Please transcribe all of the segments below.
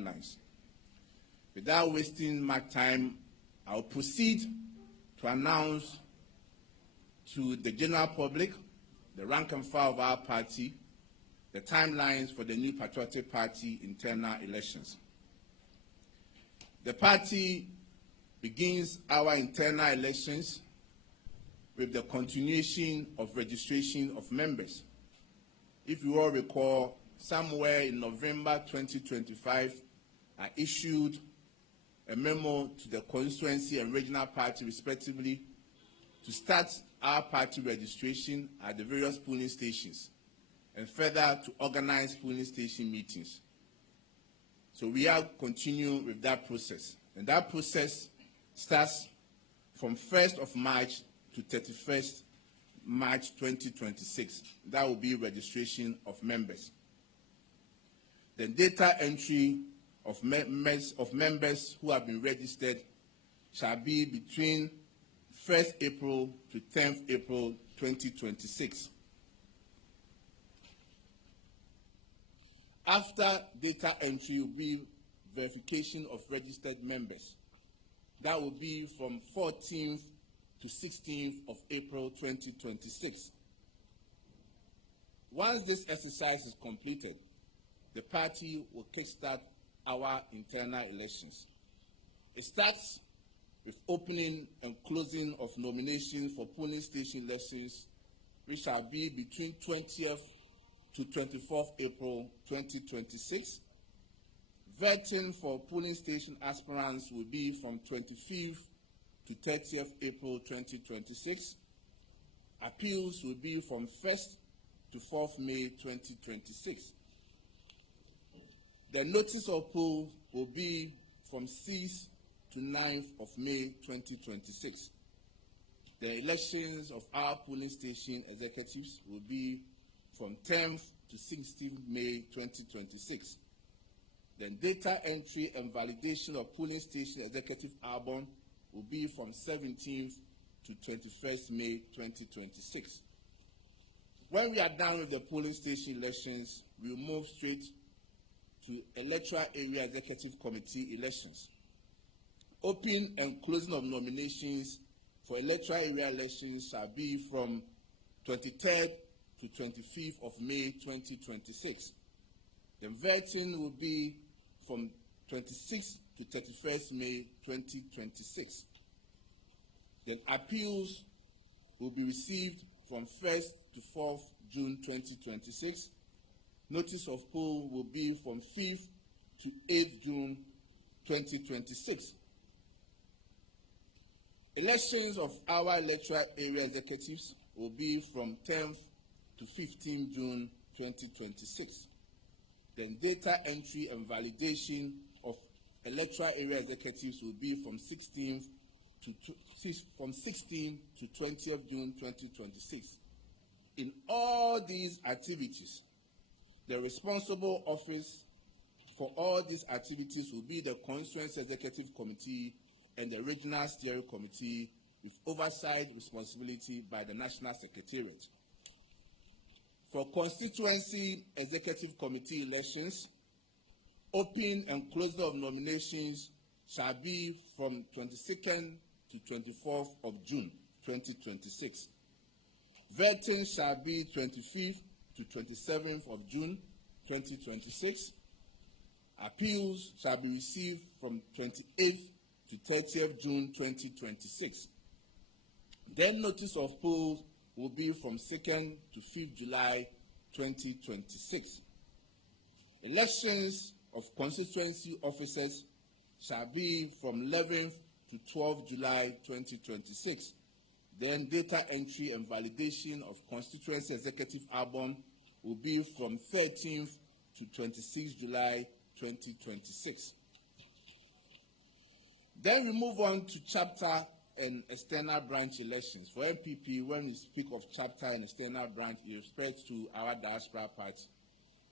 timelines. Without wasting my time, I'll proceed to announce to the general public, the rank and file of our party, the timelines for the New Patriotic Party internal elections. The party begins our internal elections with the continuation of registration of members. If you all recall, somewhere in November 2025, I issued a memo to the constituency and regional party respectively to start our party registration at the various polling stations and further to organize polling station meetings. So we are continuing with that process. And that process starts from 1st of March to 31st March 2026. That will be registration of members. Then data entry of members who have been registered shall be between 1st April to 10th April 2026. After data entry will be verification of registered members. That will be from 14th to 16th of April 2026. Once this exercise is completed, the party will kickstart our internal elections. It starts with opening and closing of nominations for polling station elections, which shall be between 20th to 24th April 2026. Vetting for polling station aspirants will be from 25th to 30th April 2026. Appeals will be from 1st to 4th May 2026. The notice of poll will be from 6th to 9th of May 2026. The elections of our polling station executives will be from 10th to 16th May 2026. Then data entry and validation of polling station executive album will be from 17th to 21st May 2026. When we are done with the polling station elections, we will move straight to electoral area executive committee elections. Open and closing of nominations for electoral area elections shall be from 23rd to 25th of May 2026. The vetting will be from 26th to 31st May 2026. Then appeals will be received from 1st to 4th June 2026. Notice of poll will be from 5th to 8th June 2026. Elections of our electoral area executives will be from 10th to 15th June 2026. Then data entry and validation of electoral area executives will be from 16th to 20th June 2026. In all these activities, the responsible office for all these activities will be the Constituency Executive Committee and the Regional Steering Committee, with oversight responsibility by the National Secretariat. For Constituency Executive Committee elections, open and closing of nominations shall be from 22nd to 24th of June 2026. Vetting shall be 25th to 27th of June 2026. Appeals shall be received from 28th to 30th June 2026. Then notice of polls will be from 2nd to 5th July 2026. Elections of constituency officers shall be from 11th to 12th July 2026. Then data entry and validation of constituency executive album will be from 13th to 26th July 2026. Then we move on to chapter and external branch elections. For NPP, when we speak of chapter and external branch, it refers to our diaspora party,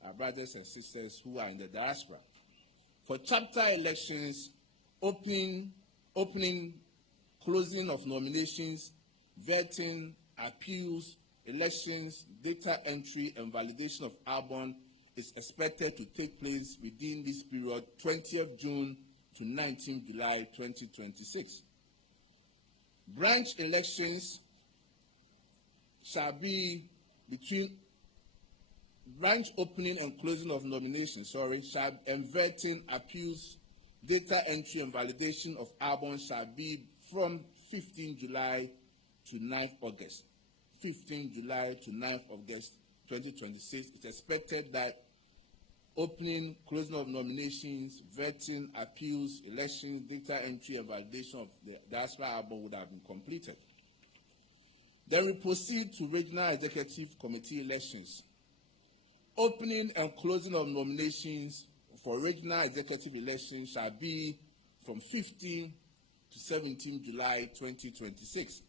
our brothers and sisters who are in the diaspora. For chapter elections, opening, closing of nominations, vetting, appeals, elections, data entry, and validation of album is expected to take place within this period, 20th June to 19th July 2026. Branch elections shall be between branch opening and closing of nominations, and vetting, appeals, data entry and validation of albums shall be from 15 July to 9th August. 15 July to 9th August 2026. It's expected that opening, closing of nominations, vetting, appeals, elections, data entry and validation of the diaspora album would have been completed. Then we proceed to regional executive committee elections. Opening and closing of nominations for regional executive elections shall be from 15 to 17 July 2026.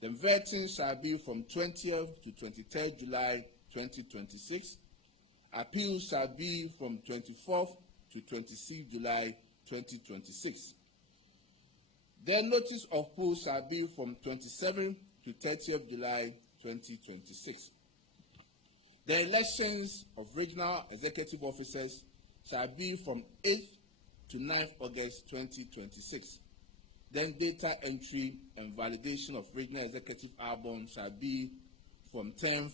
The vetting shall be from 20th to 23rd July 2026. Appeals shall be from 24th to 26th July 2026. The notice of polls shall be from 27th to 30th July 2026. The elections of regional executive officers shall be from 8th to 9th August 2026. Then data entry and validation of regional executive albums shall be from 10th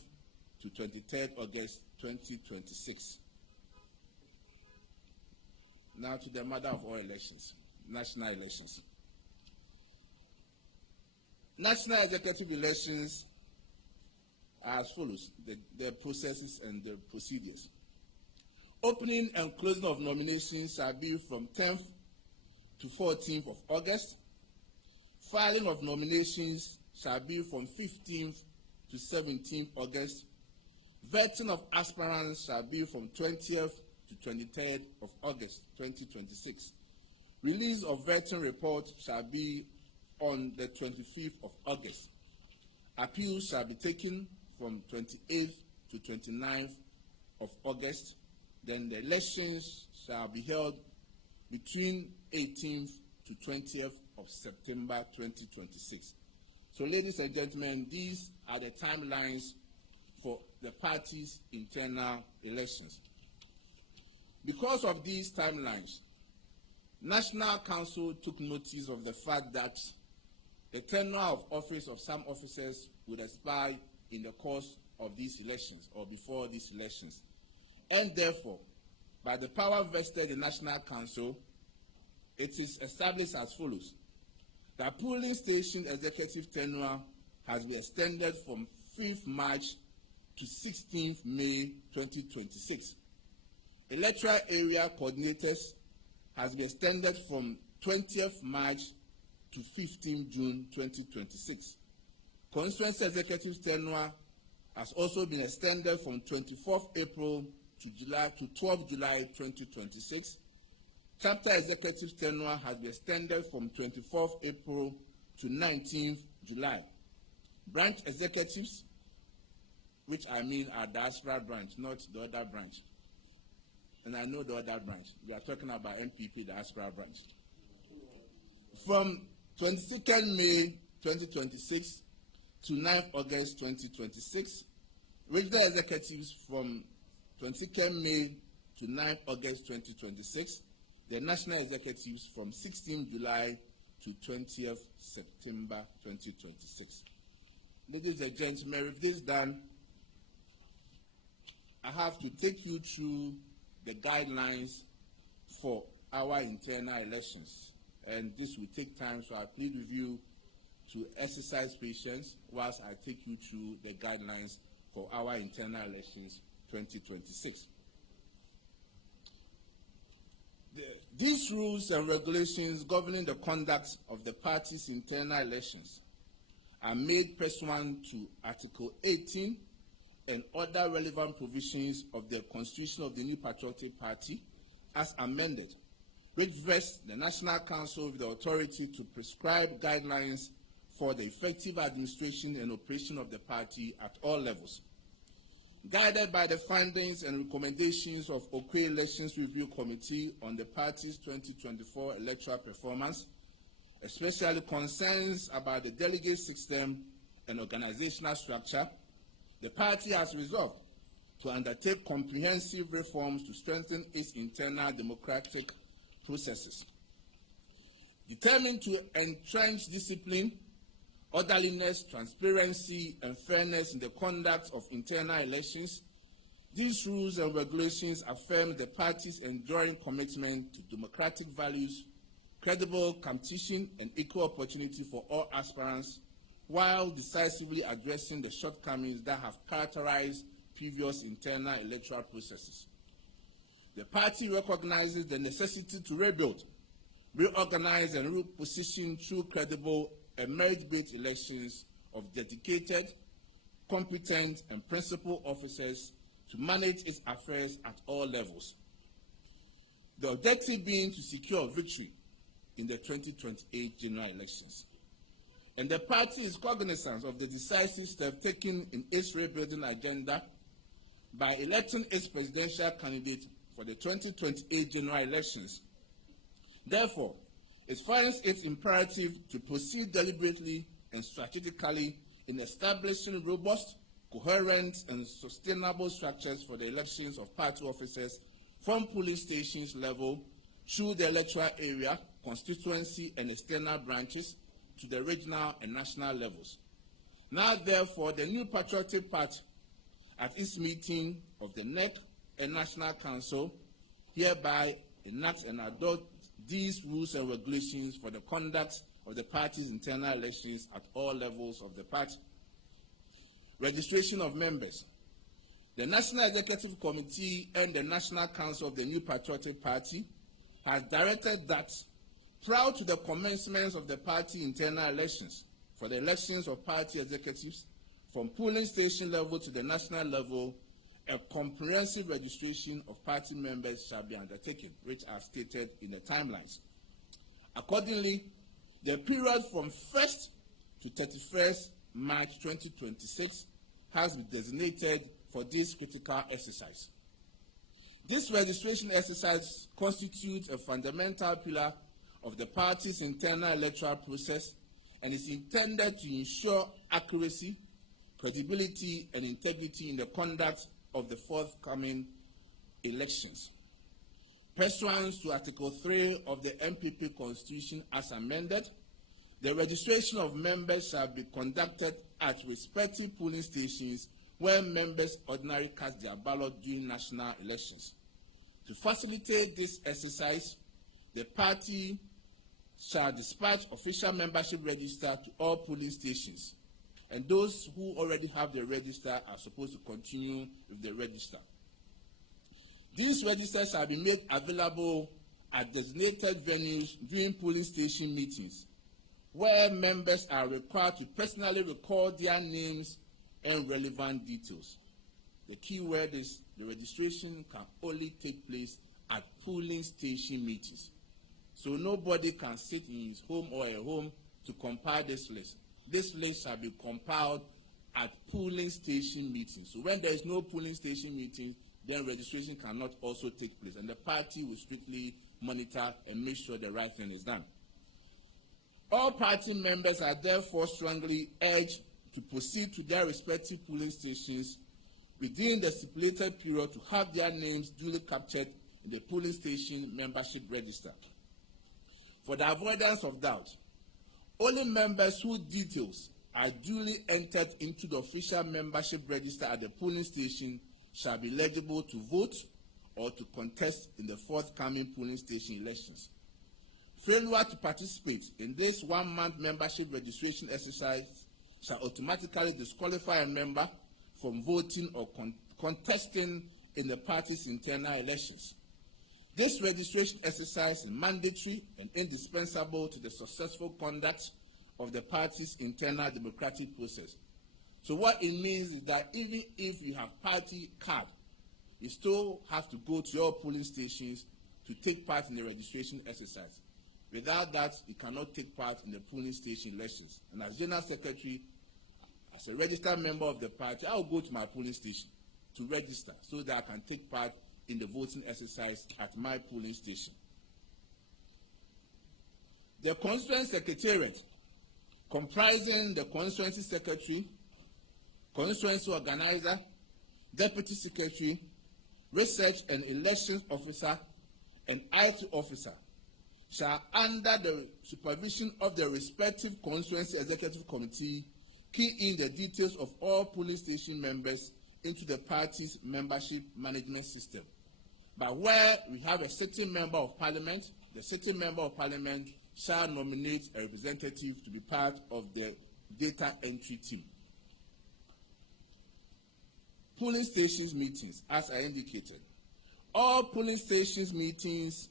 to 23rd August 2026. Now to the matter of all elections, national elections. National executive elections are as follows, the processes and the procedures. Opening and closing of nominations shall be from 10th to 14th of August. Filing of nominations shall be from 15th to 17th August. Vetting of aspirants shall be from 20th to 23rd of August 2026. Release of vetting report shall be on the 25th of August. Appeals shall be taken from 28th to 29th of August. Then the elections shall be held between 18th to 20th of September 2026. So, ladies and gentlemen, these are the timelines for the party's internal elections. Because of these timelines, National Council took notice of the fact that the tenure of office of some officers would expire in the course of these elections or before these elections. And therefore, by the power vested in National Council, it is established as follows. The polling station executive tenure has been extended from 5th March to 16th May 2026. Electoral area coordinators has been extended from 20th March to 15th June 2026. Constituency executive tenure has also been extended from 24th April to 12th July 2026. Chapter executive tenure has been extended from 24th April to 19th July. Branch executives, which I mean are diaspora branch, not the other branch. And I know the other branch. We are talking about NPP diaspora branch. From 22nd May 2026 to 9th August 2026, regional executives from 22nd May to 9th August 2026, the national executives from 16th July to 20th September 2026. Ladies and gentlemen, with this done, I have to take you through the guidelines for our internal elections. And this will take time, so I plead with you to exercise patience whilst I take you through the guidelines for our internal elections 2026. These rules and regulations governing the conduct of the party's internal elections are made pursuant to Article 18 and other relevant provisions of the Constitution of the New Patriotic Party as amended, which vests the National Council with the authority to prescribe guidelines for the effective administration and operation of the party at all levels. Guided by the findings and recommendations of Okwe Elections Review Committee on the party's 2024 electoral performance, especially concerns about the delegate system and organizational structure, the party has resolved to undertake comprehensive reforms to strengthen its internal democratic processes. Determined to entrench discipline, orderliness, transparency, and fairness in the conduct of internal elections, these rules and regulations affirm the party's enduring commitment to democratic values, credible competition, and equal opportunity for all aspirants, while decisively addressing the shortcomings that have characterized previous internal electoral processes. The party recognizes the necessity to rebuild, reorganize, and reposition through credible and merit-based elections of dedicated, competent, and principled officers to manage its affairs at all levels. The objective being to secure victory in the 2028 general elections. And the party is cognizant of the decisive step taken in its rebuilding agenda by electing its presidential candidate for the 2028 general elections. Therefore, it finds it imperative to proceed deliberately and strategically in establishing robust, coherent, and sustainable structures for the elections of party officers from polling stations level through the electoral area, constituency, and external branches to the regional and national levels. Now, therefore, the New Patriotic Party, at its meeting of the NEC and National Council, hereby enacts and adopts these rules and regulations for the conduct of the party's internal elections at all levels of the party. Registration of members. The National Executive Committee and the National Council of the New Patriotic Party has directed that prior to the commencement of the party internal elections, for the elections of party executives from polling station level to the national level, a comprehensive registration of party members shall be undertaken, which are stated in the timelines. Accordingly, the period from 1st to 31st March 2026 has been designated for this critical exercise. This registration exercise constitutes a fundamental pillar of the party's internal electoral process and is intended to ensure accuracy, credibility, and integrity in the conduct of the forthcoming elections. Pursuant to Article 3 of the NPP Constitution as amended, the registration of members shall be conducted at respective polling stations where members ordinarily cast their ballot during national elections. To facilitate this exercise, the party shall dispatch official membership register to all polling stations, and those who already have the register are supposed to continue with the register. These registers shall be made available at designated venues during polling station meetings, where members are required to personally record their names and relevant details. The key word is the registration can only take place at polling station meetings. So nobody can sit in his home or a home to compile this list. This list shall be compiled at polling station meetings. So when there is no polling station meeting, then registration cannot also take place, and the party will strictly monitor and make sure the right thing is done. All party members are therefore strongly urged to proceed to their respective polling stations within the stipulated period to have their names duly captured in the polling station membership register. For the avoidance of doubt, only members whose details are duly entered into the official membership register at the polling station shall be eligible to vote or to contest in the forthcoming polling station elections. Failure to participate in this one-month membership registration exercise shall automatically disqualify a member from voting or contesting in the party's internal elections. This registration exercise is mandatory and indispensable to the successful conduct of the party's internal democratic process. So what it means is that even if you have party card, you still have to go to your polling stations to take part in the registration exercise. Without that, you cannot take part in the polling station elections. And as General Secretary, as a registered member of the party, I will go to my polling station to register so that I can take part in the voting exercise at my polling station. The Constituency Secretariat, comprising the Constituency Secretary, Constituency Organizer, deputy secretary, research and elections officer, and IT officer shall, under the supervision of the respective constituency executive committee, key in the details of all polling station members into the party's membership management system. But where we have a sitting member of parliament, the sitting member of parliament shall nominate a representative to be part of the data entry team. Polling stations meetings, as I indicated. All polling stations meetings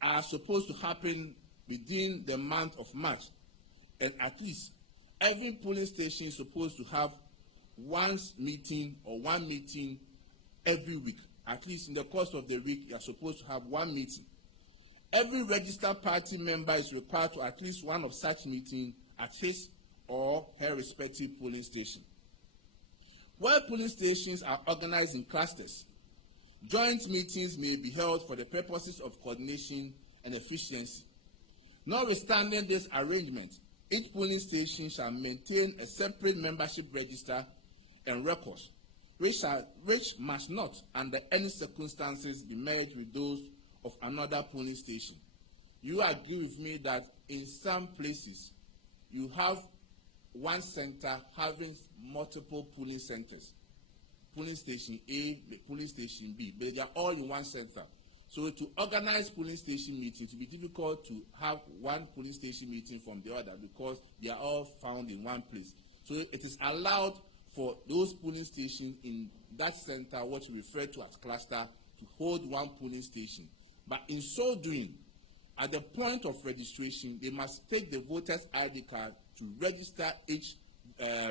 are supposed to happen within the month of March, and at least every polling station is supposed to have one meeting every week. At least in the course of the week, you are supposed to have one meeting. Every registered party member is required to at least one of such meetings at his or her respective polling station. Where polling stations are organized in clusters, joint meetings may be held for the purposes of coordination and efficiency. Notwithstanding this arrangement, each polling station shall maintain a separate membership register and records, which must not, under any circumstances, be merged with those of another polling station. You agree with me that in some places you have one center having multiple polling centers, polling station A, polling station B, but they are all in one center. So to organize polling station meetings, it will be difficult to have one polling station meeting from the other because they are all found in one place. So it is allowed for those polling stations in that center, what we refer to as cluster, to hold one polling station. But in so doing, at the point of registration, they must take the voter's ID card to register each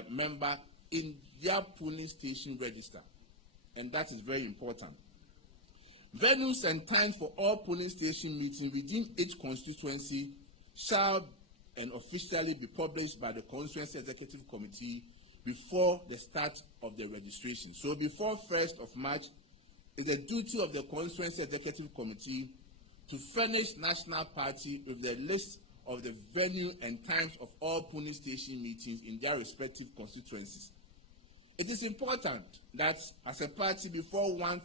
member in their polling station register. And that is very important. Venues and times for all polling station meetings within each constituency shall and officially be published by the constituency executive committee before the start of the registration. So before 1st of March, it is the duty of the constituency executive committee to furnish National Party with the list of the venue and times of all polling station meetings in their respective constituencies. It is important that as a party, before one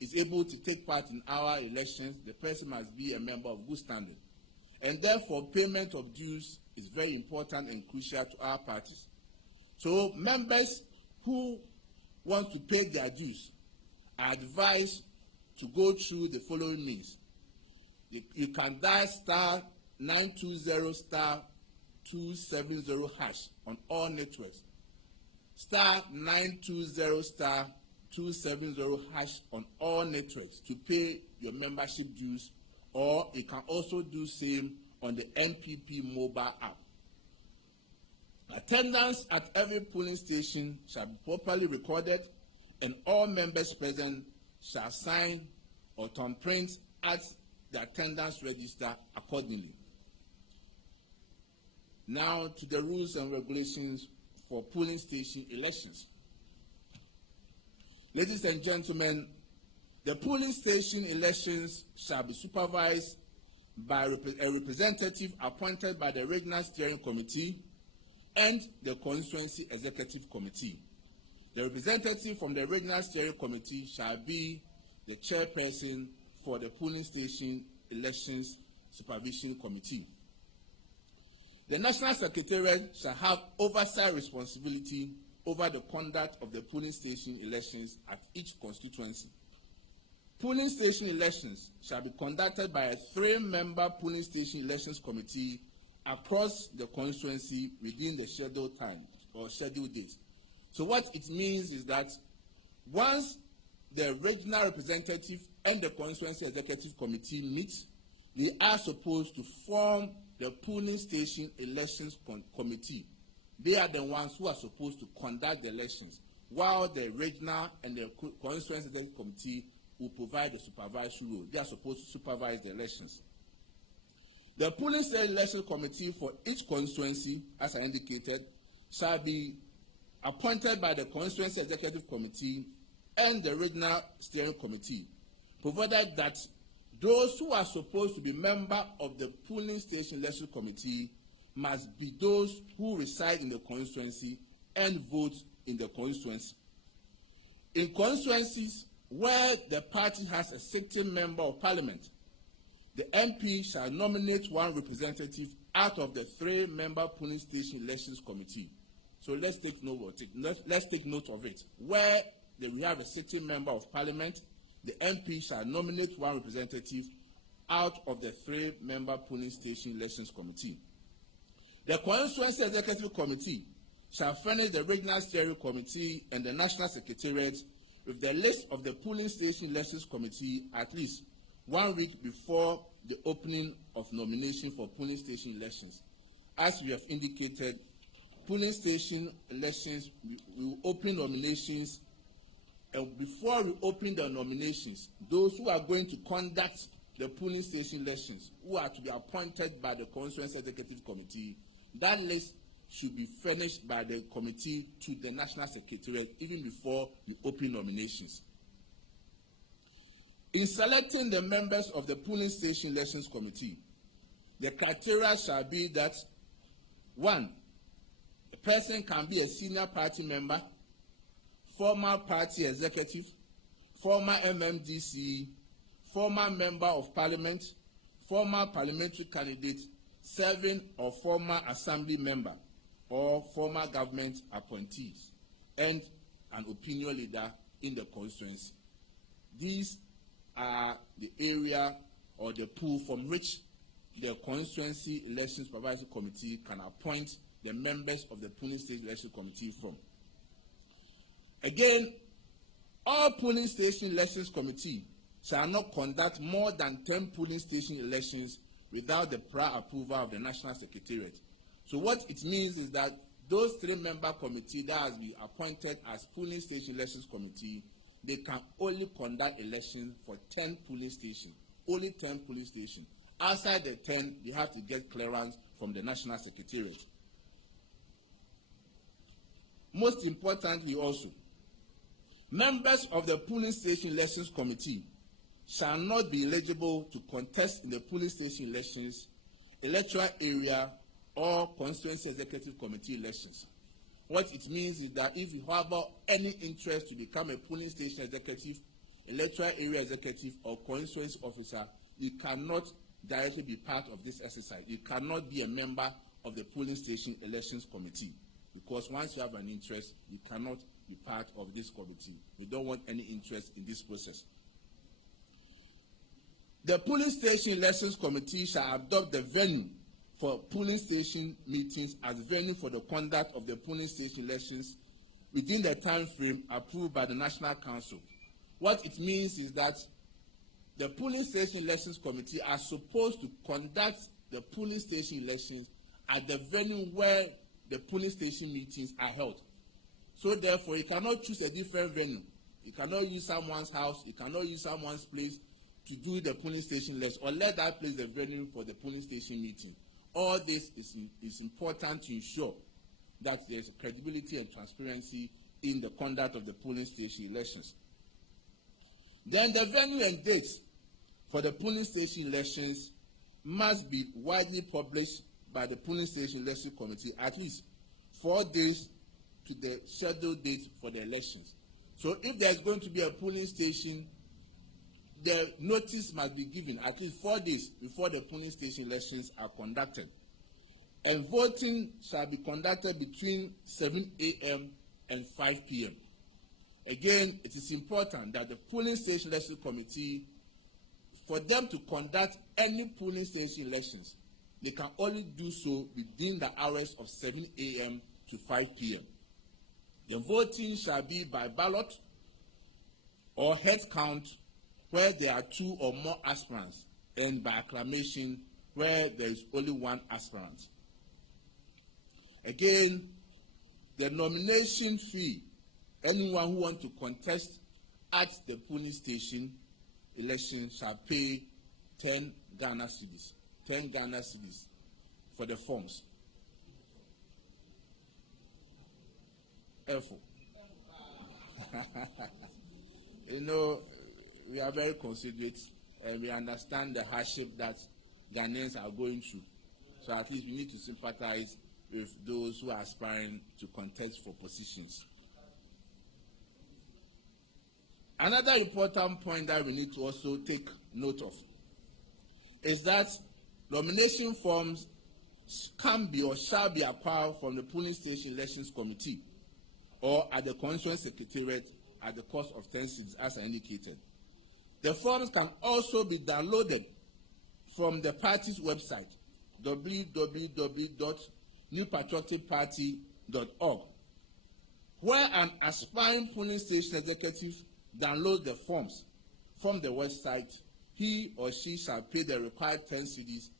is able to take part in our elections, the person must be a member of good standing. And therefore, payment of dues is very important and crucial to our parties. So members who want to pay their dues are advised to go through the following means. You can dial *920*270# on all networks, *920*270# on all networks to pay your membership dues, or you can also do same on the NPP mobile app. Attendance at every polling station shall be properly recorded, and all members present shall sign or thumbprint at the attendance register accordingly. Now to the rules and regulations for polling station elections. Ladies and gentlemen, the polling station elections shall be supervised by a representative appointed by the Regional Steering Committee and the Constituency Executive Committee. The representative from the Regional Steering Committee shall be the chairperson for the polling station elections supervision committee. The National Secretariat shall have oversight responsibility over the conduct of the polling station elections at each constituency. Polling station elections shall be conducted by a 3-member polling station elections committee across the constituency within the scheduled time or scheduled date. So what it means is that once the regional representative and the constituency executive committee meet, they are supposed to form the polling station elections committee. They are the ones who are supposed to conduct the elections, while the regional and the constituency executive committee will provide the supervisory role. They are supposed to supervise the elections. The polling station election committee for each constituency, as I indicated, shall be appointed by the constituency executive committee and the regional steering committee, provided that those who are supposed to be members of the polling station election committee must be those who reside in the constituency and vote in the constituency. In constituencies where the party has a sitting member of parliament, the MP shall nominate one representative out of the 3-member polling station elections committee. So let's take note of it. Let's take note of it. Where we have a sitting member of parliament, the MP shall nominate one representative out of the 3-member polling station elections committee. The constituency executive committee shall furnish the regional steering committee and the national secretariat with the list of the polling station elections committee at least 1 week before the opening of nomination for polling station elections. As we have indicated, polling station elections, we will open nominations, and before we open the nominations, those who are going to conduct the polling station elections, who are to be appointed by the constituency executive committee, that list should be furnished by the committee to the national secretariat even before we open nominations. In selecting the members of the polling station elections committee, the criteria shall be that 1, a person can be a senior party member, former party executive, former MMDC, former member of parliament, former parliamentary candidate, serving or former assembly member or former government appointees, and an opinion leader in the constituency. These are the area or the pool from which the constituency elections supervisory committee can appoint the members of the polling station election committee from. Again, all polling station elections committee shall not conduct more than 10 polling station elections without the prior approval of the national secretariat. So what it means is that those 3-member committee that has been appointed as polling station elections committee, they can only conduct elections for 10 polling stations, only 10 polling stations. Outside the 10, they have to get clearance from the national secretariat. Most importantly also, members of the polling station elections committee shall not be eligible to contest in the polling station elections, electoral area, or constituency executive committee elections. What it means is that if you have any interest to become a polling station executive, electoral area executive, or constituency officer, you cannot directly be part of this exercise. You cannot be a member of the polling station elections committee, because once you have an interest, you cannot be part of this committee. We don't want any interest in this process. The polling station elections committee shall adopt the venue for polling station meetings as venue for the conduct of the polling station elections within the time frame approved by the National Council. What it means is that the polling station elections committee are supposed to conduct the polling station elections at the venue where the polling station meetings are held. So therefore, you cannot choose a different venue. You cannot use someone's house, you cannot use someone's place to do the polling station elections, or let that place the venue for the polling station meeting. All this is important to ensure that there is credibility and transparency in the conduct of the polling station elections. Then the venue and dates for the polling station elections must be widely published by the polling station election committee at least 4 days to the scheduled date for the elections. So if there is going to be a polling station, the notice must be given at least 4 days before the polling station elections are conducted. And voting shall be conducted between 7 a.m. and 5 p.m. Again, it is important that the polling station election committee, for them to conduct any polling station elections, they can only do so within the hours of 7 a.m. to 5 p.m. The voting shall be by ballot or head count where there are 2 or more aspirants, and by acclamation where there is only 1 aspirant. Again, the nomination fee, anyone who wants to contest at the polling station election shall pay 10 Ghana cedis. 10 Ghana cedis for the forms. Therefore, you know, we are very considerate and we understand the hardship that Ghanaians are going through. So at least we need to sympathize with those who are aspiring to contest for positions. Another important point that we need to also take note of is that nomination forms can be or shall be acquired from the polling station elections committee or at the constituent secretariat at the cost of 10 cedis, as I indicated. The forms can also be downloaded from the party's website, www.newpatrioticparty.org, where an aspiring polling station executive downloads the forms from the website. He or she shall pay the required 10 cedis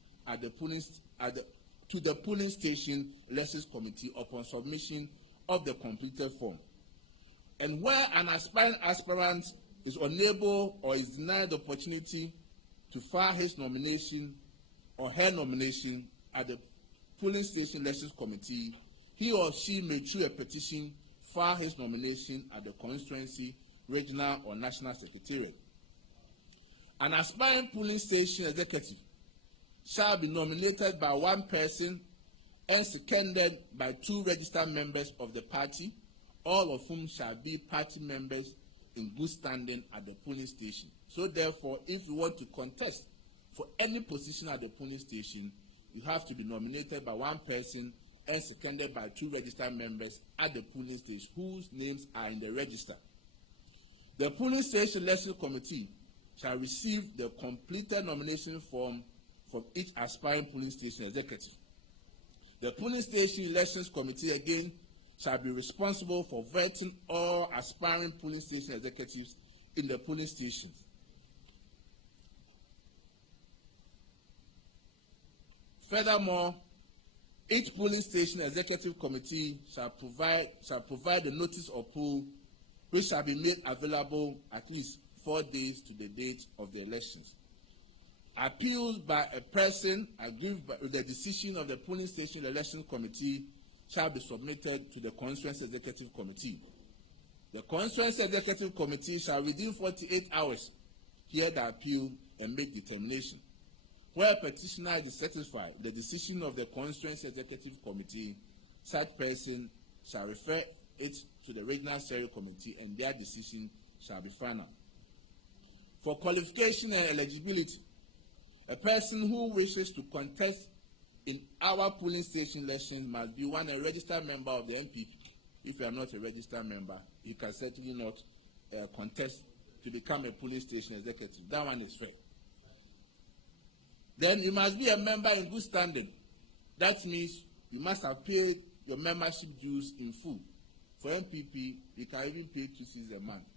to the polling station elections committee upon submission of the completed form. And where an aspirant is unable or is denied the opportunity to file his nomination or her nomination at the polling station elections committee, he or she may, through a petition, file his nomination at the constituency, regional or national secretariat. An aspiring polling station executive shall be nominated by one person and seconded by 2 registered members of the party, all of whom shall be party members in good standing at the polling station. So therefore, if you want to contest for any position at the polling station, you have to be nominated by one person and seconded by 2 registered members at the polling station whose names are in the register. The polling station election committee shall receive the completed nomination form from each aspiring polling station executive. The polling station elections committee again shall be responsible for vetting all aspiring polling station executives in the polling stations. Furthermore, each polling station executive committee shall provide the notice of poll, which shall be made available at least 4 days to the date of the elections. Appeals by a person aggrieved with the decision of the polling station election committee shall be submitted to the constituency executive committee. The constituency executive committee shall within 48 hours hear the appeal and make determination. Where a petitioner is satisfied with the decision of the constituency executive committee, such person shall refer it to the regional steering committee and their decision shall be final. For qualification and eligibility, a person who wishes to contest in our polling station elections must be one, a registered member of the NPP. If you are not a registered member, you can certainly not contest to become a polling station executive. That one is fair. Then you must be a member in good standing. That means you must have paid your membership dues in full. For NPP, you can even pay 2 cedis a month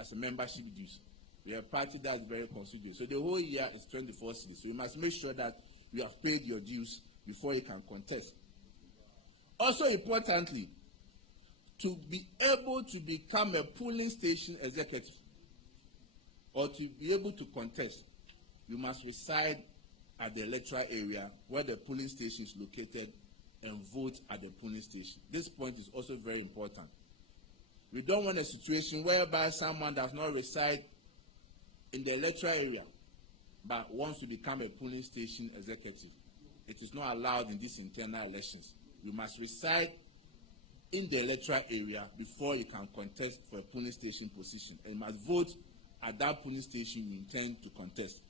as a membership dues. We are a party that is very considerate. So the whole year is 24 cedis. So you must make sure that you have paid your dues before you can contest. Also importantly, to be able to become a polling station executive or to be able to contest, you must reside at the electoral area where the polling station is located and vote at the polling station. This point is also very important. We don't want a situation whereby someone does not reside in the electoral area but wants to become a polling station executive. It is not allowed in these internal elections. You must reside in the electoral area before you can contest for a polling station position, and you must vote at that polling station you intend to contest.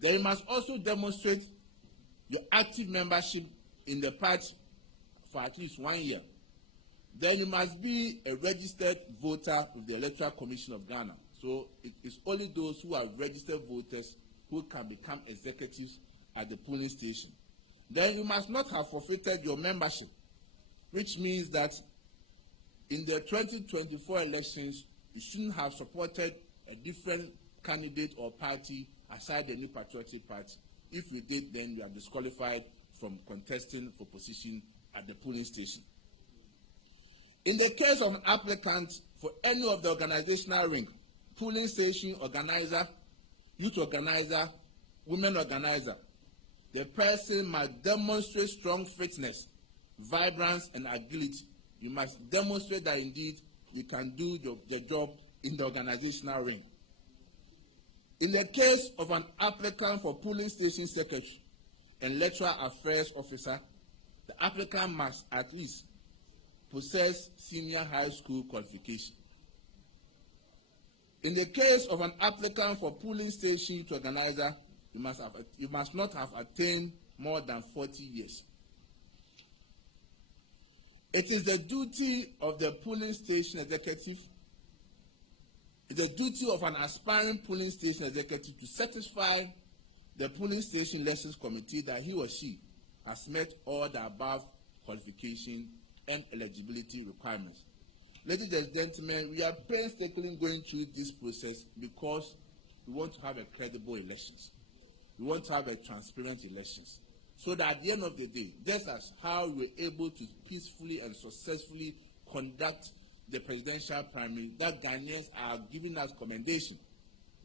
Then you must also demonstrate your active membership in the party for at least 1 year. Then you must be a registered voter with the Electoral Commission of Ghana. So it is only those who are registered voters who can become executives at the polling station. Then you must not have forfeited your membership, which means that in the 2024 elections, you shouldn't have supported a different candidate or party aside the New Patriotic Party. If you did, then you are disqualified from contesting for position at the polling station. In the case of an applicant for any of the organizational ring, polling station organizer, youth organizer, women organizer, the person must demonstrate strong fitness, vibrance, and agility. You must demonstrate that indeed you can do the job in the organizational ring. In the case of an applicant for polling station secretary and electoral affairs officer, the applicant must at least possess senior high school qualification. In the case of an applicant for polling station to organizer, you must not have attained more than 40 years. It is the duty of the polling station executive, it is the duty of an aspiring polling station executive to satisfy the polling station elections committee that he or she has met all the above qualification and eligibility requirements. Ladies and gentlemen, we are painstakingly going through this process because we want to have a credible elections. We want to have a transparent elections. So that at the end of the day, just as how we were able to peacefully and successfully conduct the presidential primary, that Ghanaians are giving us commendation,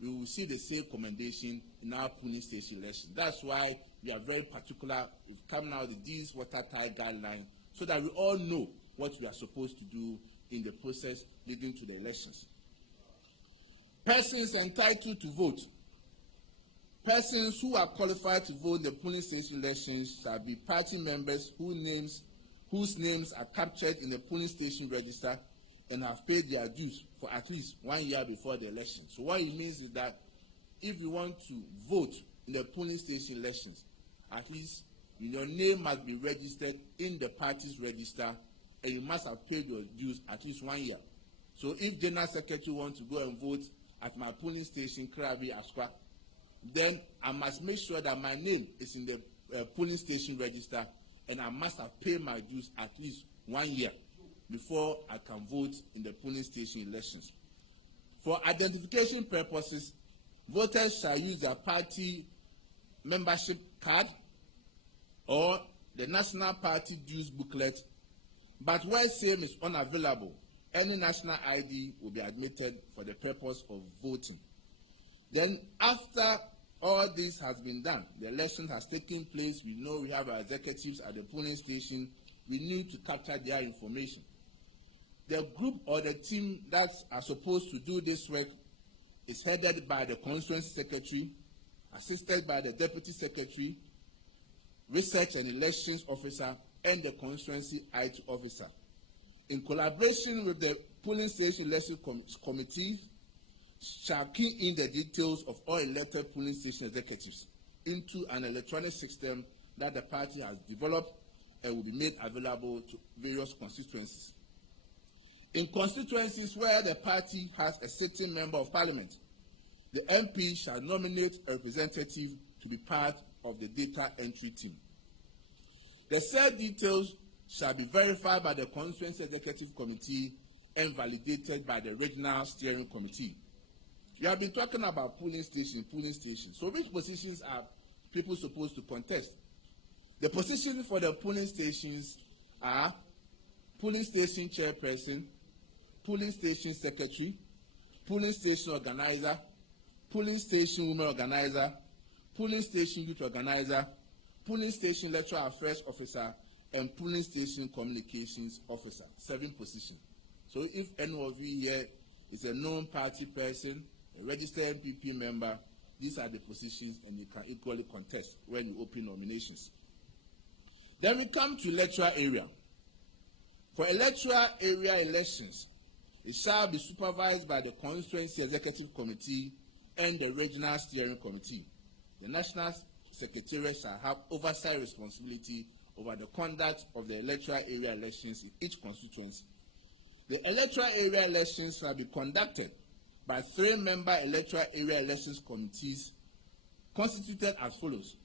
we will see the same commendation in our polling station election. That's why we are very particular. We've come now with these watertight guidelines so that we all know what we are supposed to do in the process leading to the elections. Persons entitled to vote. Persons who are qualified to vote in the polling station elections shall be party members whose names are captured in the polling station register and have paid their dues for at least 1 year before the election. So what it means is that if you want to vote in the polling station elections, at least your name must be registered in the party's register and you must have paid your dues at least 1 year. So if General Secretary wants to go and vote at my polling station, Krabi, Asqua, then I must make sure that my name is in the polling station register and I must have paid my dues at least 1 year before I can vote in the polling station elections. For identification purposes, voters shall use their party membership card or the National Party dues booklet, but where same is unavailable, any national ID will be admitted for the purpose of voting. Then after all this has been done, the election has taken place, we know we have our executives at the polling station, we need to capture their information. The group or the team that are supposed to do this work is headed by the constituency secretary, assisted by the deputy secretary, research and elections officer, and the constituency IT officer. In collaboration with the polling station election committee, shall key in the details of all elected polling station executives into an electronic system that the party has developed and will be made available to various constituencies. In constituencies where the party has a sitting member of parliament, the MP shall nominate a representative to be part of the data entry team. The said details shall be verified by the constituency executive committee and validated by the regional steering committee. We have been talking about polling station. So which positions are people supposed to contest? The positions for the polling stations are polling station chairperson, polling station secretary, polling station organizer, polling station women organizer, polling station youth organizer, polling station electoral affairs officer, and polling station communications officer. 7 positions. So if any of you here is a known party person, a registered NPP member, these are the positions and you can equally contest when you open nominations. Then we come to electoral area. For electoral area elections, it shall be supervised by the constituency executive committee and the regional steering committee. The national secretariat shall have oversight responsibility over the conduct of the electoral area elections in each constituency. The electoral area elections shall be conducted by 3-member electoral area elections committees constituted as follows: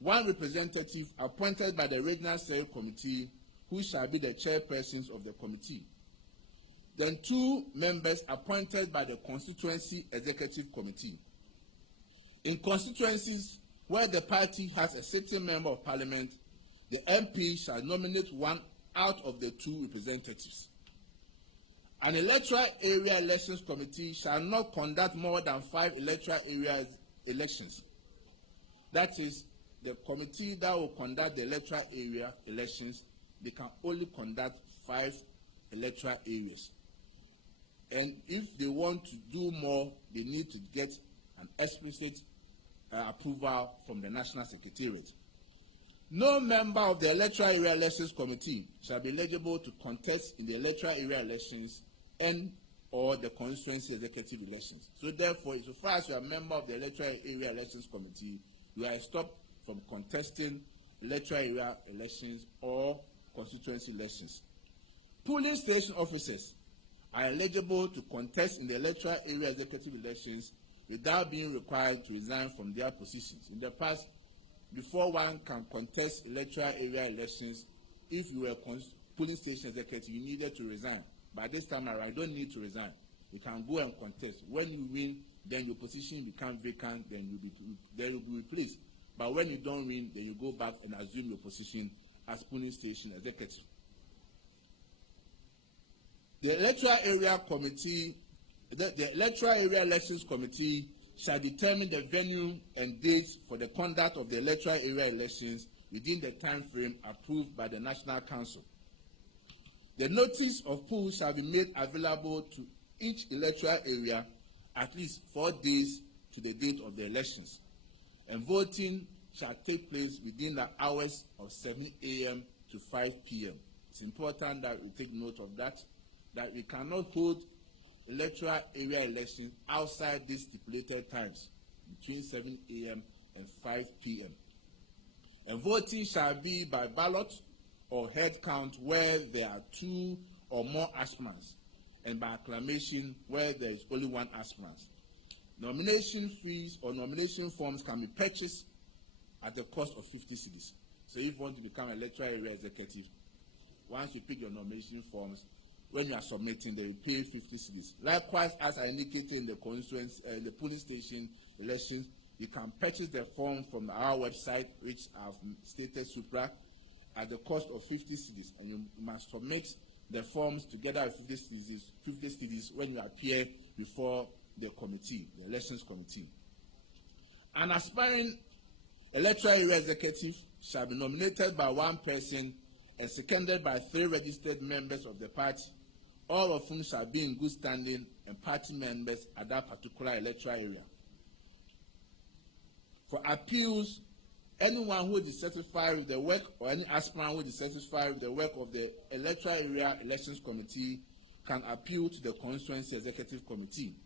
1 representative appointed by the regional steering committee, who shall be the chairpersons of the committee. Then 2 members appointed by the constituency executive committee. In constituencies where the party has a sitting member of parliament, the MP shall nominate 1 out of the 2 representatives. An electoral area elections committee shall not conduct more than 5 electoral area elections. That is, the committee that will conduct the electoral area elections, they can only conduct 5 electoral areas. And if they want to do more, they need to get an explicit approval from the National Secretariat. No member of the electoral area elections committee shall be eligible to contest in the electoral area elections and or the constituency executive elections. So therefore, so far as you are a member of the electoral area elections committee, you are stopped from contesting electoral area elections or constituency elections. Polling station officers are eligible to contest in the electoral area executive elections without being required to resign from their positions. In the past, before one can contest electoral area elections, if you were a polling station executive, you needed to resign. But this time around, you don't need to resign. You can go and contest. When you win, then your position becomes vacant, then you'll be replaced. But when you don't win, then you go back and assume your position as polling station executive. The electoral area committee, the electoral area elections committee shall determine the venue and dates for the conduct of the electoral area elections within the time frame approved by the National Council. The notice of polls shall be made available to each electoral area at least 4 days to the date of the elections, and voting shall take place within the hours of 7 a.m. to 5 p.m. It's important that we take note of that we cannot hold electoral area elections outside these stipulated times, between 7 a.m. and 5 p.m. And voting shall be by ballot or head count where there are 2 or more aspirants, and by acclamation where there is only 1 aspirant. Nomination fees or nomination forms can be purchased at the cost of 50 cedis. So if you want to become an electoral area executive, once you pick your nomination forms, when you are submitting, they will pay 50 cedis. Likewise, as I indicated in the constituency, the polling station elections, you can purchase the form from our website, which I've stated supra, at the cost of 50 cedis, and you must submit the forms together with 50 cedis when you appear before the committee, the elections committee. An aspiring electoral area executive shall be nominated by 1 person and seconded by 3 registered members of the party, all of whom shall be in good standing and party members at that particular electoral area. For appeals, anyone who is dissatisfied with the work or any aspirant who is dissatisfied with the work of the electoral area elections committee can appeal to the constituency executive committee.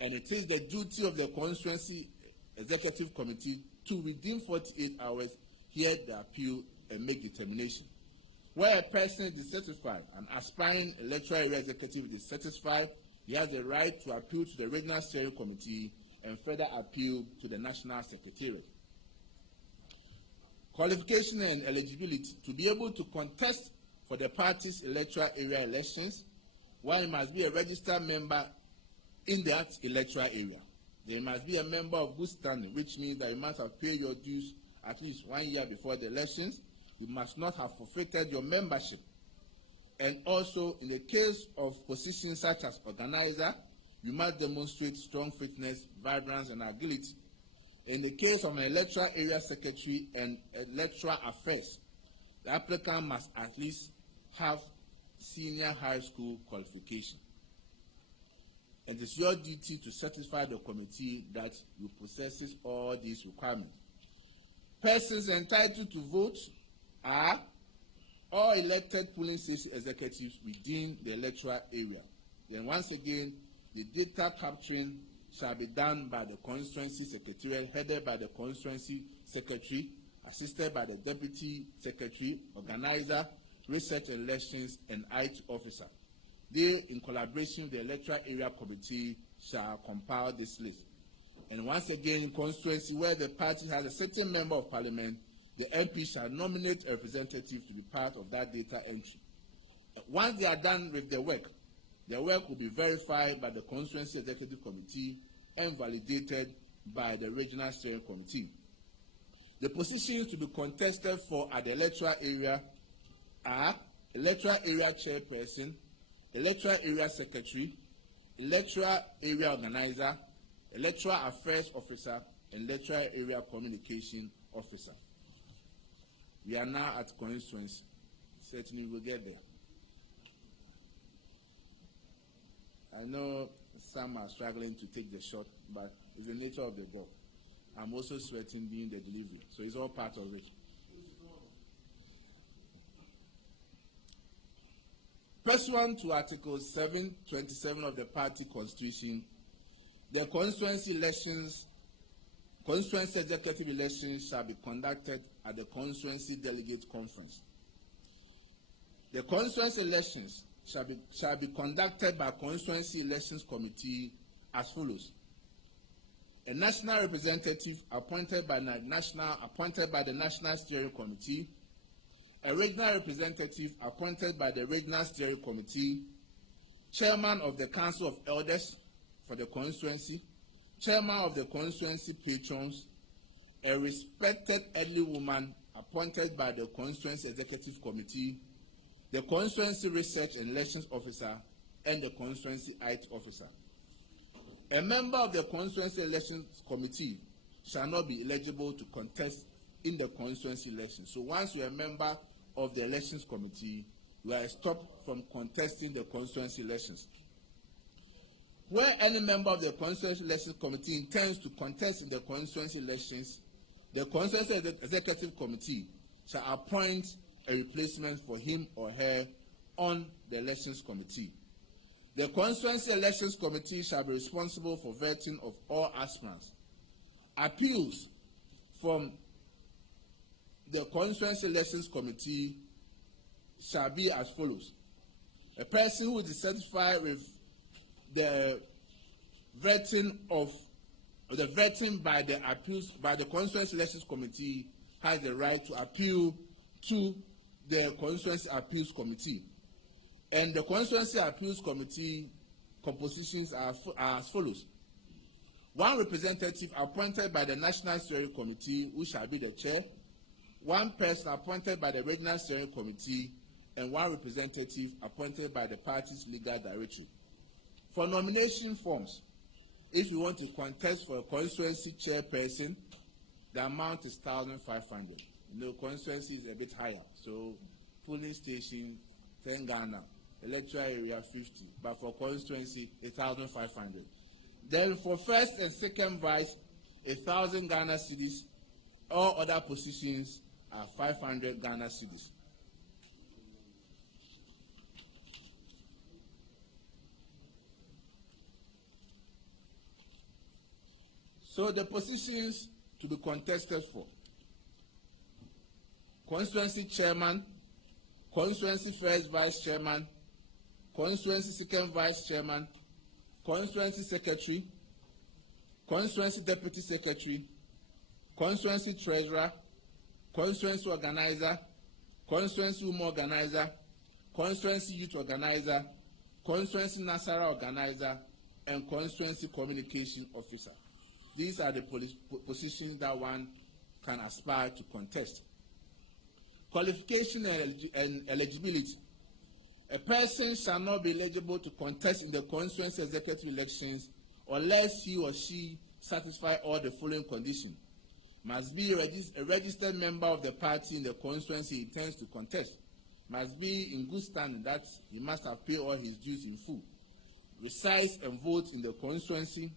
And it is the duty of the constituency executive committee to, within 48 hours, hear the appeal and make determination. Where a person is dissatisfied, an aspiring electoral area executive is dissatisfied, he has the right to appeal to the regional steering committee and further appeal to the national secretariat. Qualification and eligibility. To be able to contest for the party's electoral area elections, one must be a registered member in that electoral area. There must be a member of good standing, which means that you must have paid your dues at least 1 year before the elections. You must not have forfeited your membership. And also, in the case of positions such as organizer, you must demonstrate strong fitness, vibrance, and agility. In the case of an electoral area secretary and electoral affairs, the applicant must at least have senior high school qualification. And it's your duty to satisfy the committee that you possesses all these requirements. Persons entitled to vote are all elected polling station executives within the electoral area. Then once again, the data capturing shall be done by the constituency secretariat, headed by the constituency secretary, assisted by the deputy secretary, organizer, research elections, and IT officer. They, in collaboration with the electoral area committee, shall compile this list. And once again, in constituency where the party has a certain member of parliament, the MP shall nominate a representative to be part of that data entry. Once they are done with their work will be verified by the constituency executive committee and validated by the regional steering committee. The positions to be contested for at the electoral area are electoral area chairperson, electoral area secretary, electoral area organizer, electoral affairs officer, and electoral area communication officer. We are now at constituency. Certainly we'll get there. I know some are struggling to take the shot, but it's the nature of the job. I'm also sweating being the delivery, so it's all part of it. Pursuant to Article 727 of the party constitution, the constituency executive elections shall be conducted at the constituency delegate conference. The constituency elections shall be conducted by constituency elections committee as follows: a national representative appointed by the National Steering Committee, a regional representative appointed by the Regional Steering Committee, chairman of the Council of Elders for the constituency, chairman of the constituency patrons, a respected elderly woman appointed by the constituency executive committee, the constituency research and elections officer, and the constituency IT officer. A member of the constituency elections committee shall not be eligible to contest in the constituency election. So once you are a member of the elections committee, you are stopped from contesting the constituency elections. Where any member of the constituency elections committee intends to contest in the constituency elections, the constituency executive committee shall appoint a replacement for him or her on the elections committee. The constituency elections committee shall be responsible for vetting of all aspirants. Appeals from the constituency elections committee shall be as follows: a person who is dissatisfied with the vetting by the constituency elections committee has the right to appeal to the constituency appeals committee. And the constituency appeals committee compositions are as follows: one representative appointed by the National Steering Committee, who shall be the chair, one person appointed by the Regional Steering Committee, and one representative appointed by the party's legal directory. For nomination forms, if you want to contest for a constituency chairperson, the amount is 1,500. The constituency is a bit higher, so polling station 10 Ghana, electoral area 50, but for constituency 1,500. Then for first and second vice, 1,000 Ghana cedis. All other positions are 500 Ghana cedis. So the positions to be contested for: constituency chairman, constituency first vice chairman, constituency second vice chairman, constituency secretary, constituency deputy secretary, constituency treasurer, constituency organizer, constituency women organizer, constituency youth organizer, constituency Nasara organizer, and constituency communication officer. These are the positions that one can aspire to contest. Qualification and eligibility: a person shall not be eligible to contest in the constituency executive elections unless he or she satisfy all the following conditions: must be a registered member of the party in the constituency he intends to contest, must be in good standing, that he must have paid all his dues in full, resides and votes in the constituency,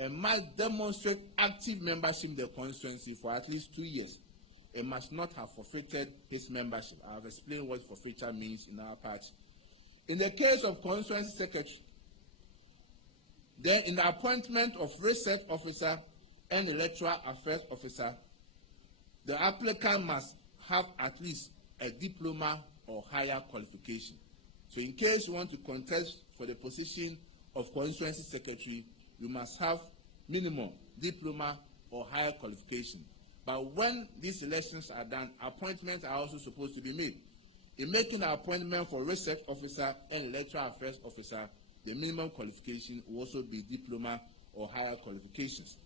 and must demonstrate active membership in the constituency for at least 2 years. It must not have forfeited his membership. I have explained what forfeiture means in our party. In the case of constituency secretary, then in the appointment of research officer and electoral affairs officer, the applicant must have at least a diploma or higher qualification. So in case you want to contest for the position of constituency secretary, you must have minimum diploma or higher qualification. But when these elections are done, appointments are also supposed to be made. In making an appointment for research officer and electoral affairs officer, the minimum qualification will also be diploma or higher qualifications.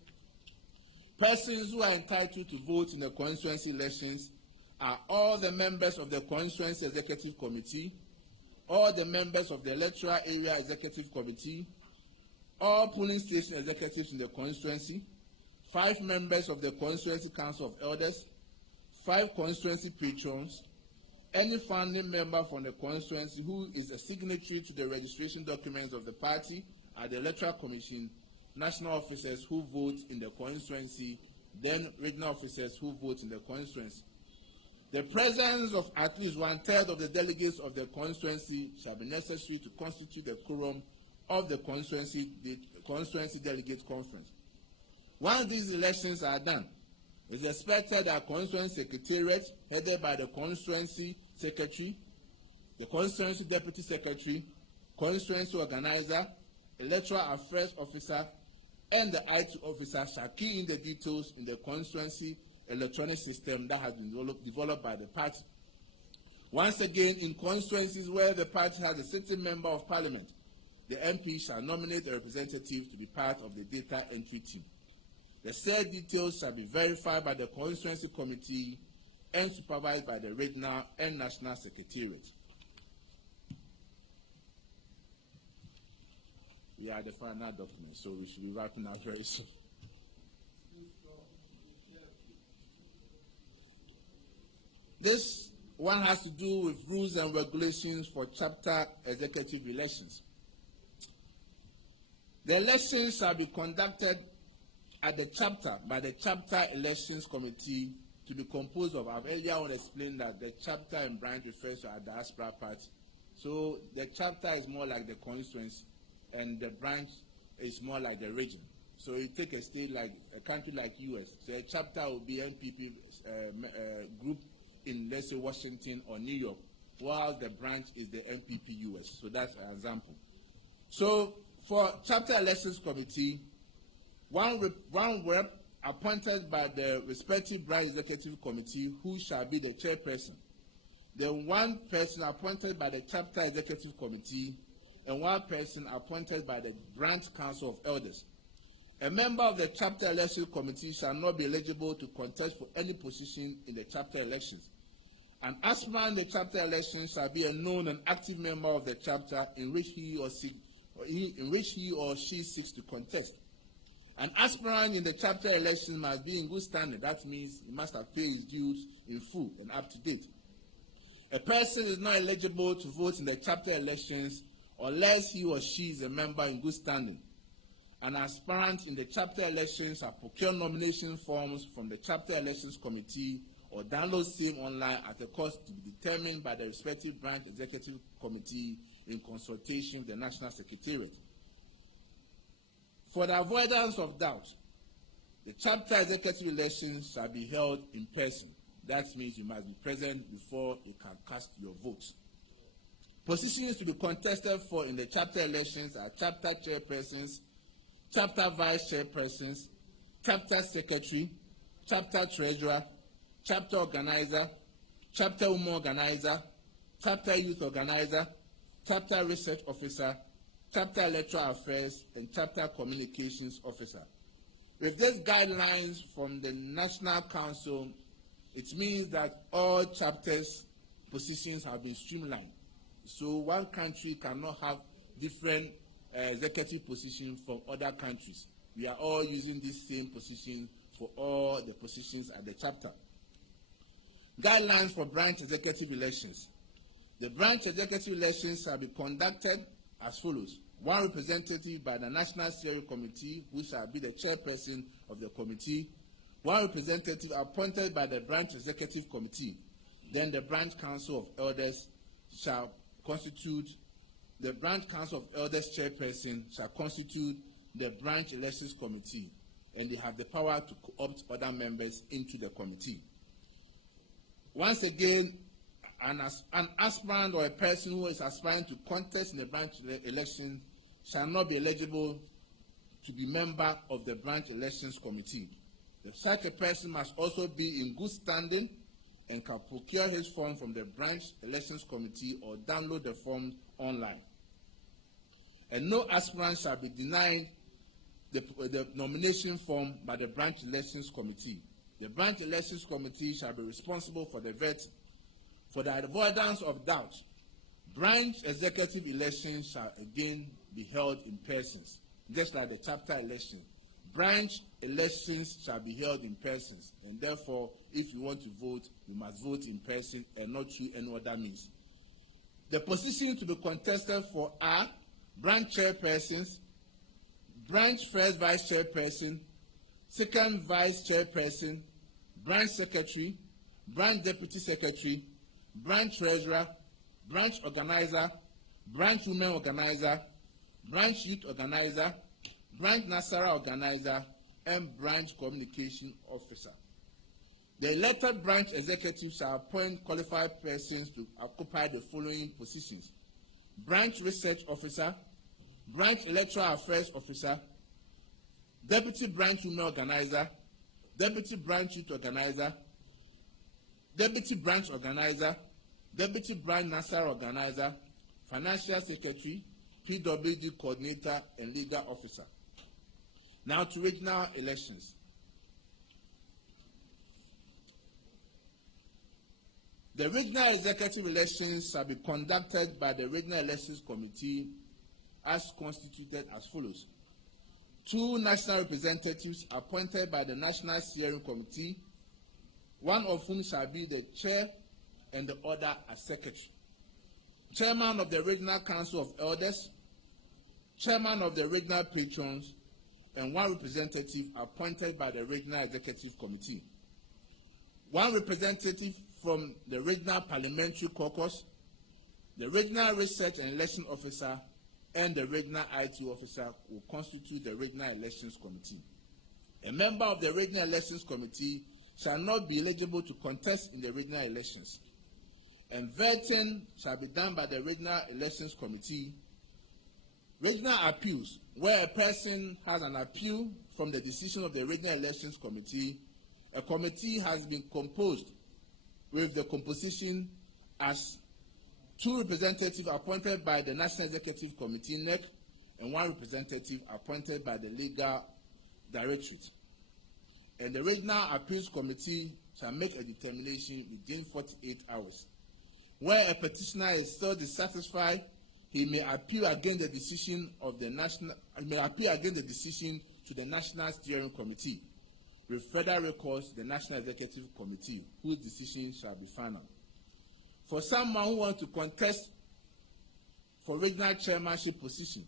Persons who are entitled to vote in the constituency elections are all the members of the constituency executive committee, all the members of the electoral area executive committee, all polling station executives in the constituency, 5 members of the constituency council of elders, 5 constituency patrons, any founding member from the constituency who is a signatory to the registration documents of the party at the electoral commission, national officers who vote in the constituency, then regional officers who vote in the constituency. The presence of at least 1/3 of the delegates of the constituency shall be necessary to constitute the quorum of the constituency delegate conference. Once these elections are done, it is expected that constituency secretariat, headed by the constituency secretary, the constituency deputy secretary, constituency organizer, electoral affairs officer, and the IT officer shall key in the details in the constituency electronic system that has been developed by the party. Once again, in constituencies where the party has a sitting member of parliament, the MP shall nominate a representative to be part of the data entry team. The said details shall be verified by the constituency committee and supervised by the regional and national secretariat. We are the final document, so we should be wrapping up very soon. This one has to do with rules and regulations for chapter executive elections. The elections shall be conducted at the chapter by the chapter elections committee, to be composed of, I've earlier on explained that the chapter and branch refers to our diaspora party. So the chapter is more like the constituency and the branch is more like the region. So you take a state like a country like US, so a chapter will be NPP group in, let's say, Washington or New York, while the branch is the NPP US. So that's an example. So for chapter elections committee, one rep appointed by the respective branch executive committee, who shall be the chairperson. Then one person appointed by the chapter executive committee, and one person appointed by the branch council of elders. A member of the chapter election committee shall not be eligible to contest for any position in the chapter elections. An aspirant in the chapter elections shall be a known and active member of the chapter in which he or she seeks to contest. An aspirant in the chapter election must be in good standing. That means he must have paid his dues in full and up to date. A person is not eligible to vote in the chapter elections unless he or she is a member in good standing. An aspirant in the chapter elections shall procure nomination forms from the chapter elections committee or download same online at a cost to be determined by the respective branch executive committee in consultation with the national secretariat. For the avoidance of doubt, the chapter executive elections shall be held in person. That means you must be present before you can cast your votes. Positions to be contested for in the chapter elections are chapter chairpersons, chapter vice chairpersons, chapter secretary, chapter treasurer, chapter organizer, chapter woman organizer, chapter youth organizer, chapter research officer, chapter electoral affairs, and chapter communications officer. With these guidelines from the National Council, it means that all chapters' positions have been streamlined. So one country cannot have different executive positions from other countries. We are all using this same position for all the positions at the chapter. Guidelines for branch executive elections. The branch executive elections shall be conducted as follows. One representative by the National Steering Committee, who shall be the chairperson of the committee. One representative appointed by the branch executive committee. Then the branch council of elders shall constitute, the branch council of elders chairperson shall constitute the branch elections committee, and they have the power to co-opt other members into the committee. Once again, an aspirant or a person who is aspiring to contest in the branch election shall not be eligible to be member of the branch elections committee. Such a person must also be in good standing and can procure his form from the branch elections committee or download the form online. And no aspirant shall be denied the nomination form by the branch elections committee. The branch elections committee shall be responsible for the vetting. For the avoidance of doubt, branch executive elections shall again be held in persons, just like the chapter election. Branch elections shall be held in persons, and therefore, if you want to vote, you must vote in person and not through any other means. The positions to be contested for are branch chairpersons, branch first vice chairperson, second vice chairperson, branch secretary, branch deputy secretary, branch treasurer, branch organizer, branch women organizer, branch youth organizer, branch Nasara organizer, and branch communication officer. The elected branch executives shall appoint qualified persons to occupy the following positions: branch research officer, branch electoral affairs officer, deputy branch women organizer, deputy branch youth organizer, deputy branch organizer, deputy branch Nasara organizer, financial secretary, PWD coordinator, and legal officer. Now to regional elections. The regional executive elections shall be conducted by the Regional Elections Committee as constituted as follows: 2 national representatives appointed by the National Steering Committee, one of whom shall be the chair and the other as secretary. Chairman of the Regional Council of Elders, chairman of the Regional Patrons, and 1 representative appointed by the Regional Executive Committee. 1 representative from the Regional Parliamentary Caucus, the Regional Research and Election Officer, and the Regional IT Officer will constitute the Regional Elections Committee. A member of the Regional Elections Committee shall not be eligible to contest in the regional elections, and vetting shall be done by the Regional Elections Committee. Regional appeals, where a person has an appeal from the decision of the Regional Elections Committee, a committee has been composed with the composition as 2 representatives appointed by the National Executive Committee, NEC, and 1 representative appointed by the Legal Directorate. And the Regional Appeals Committee shall make a determination within 48 hours. Where a petitioner is still dissatisfied, he may appeal against the decision of the to the National Steering Committee, with further recourse to the National Executive Committee, whose decision shall be final. For someone who wants to contest for regional chairmanship position,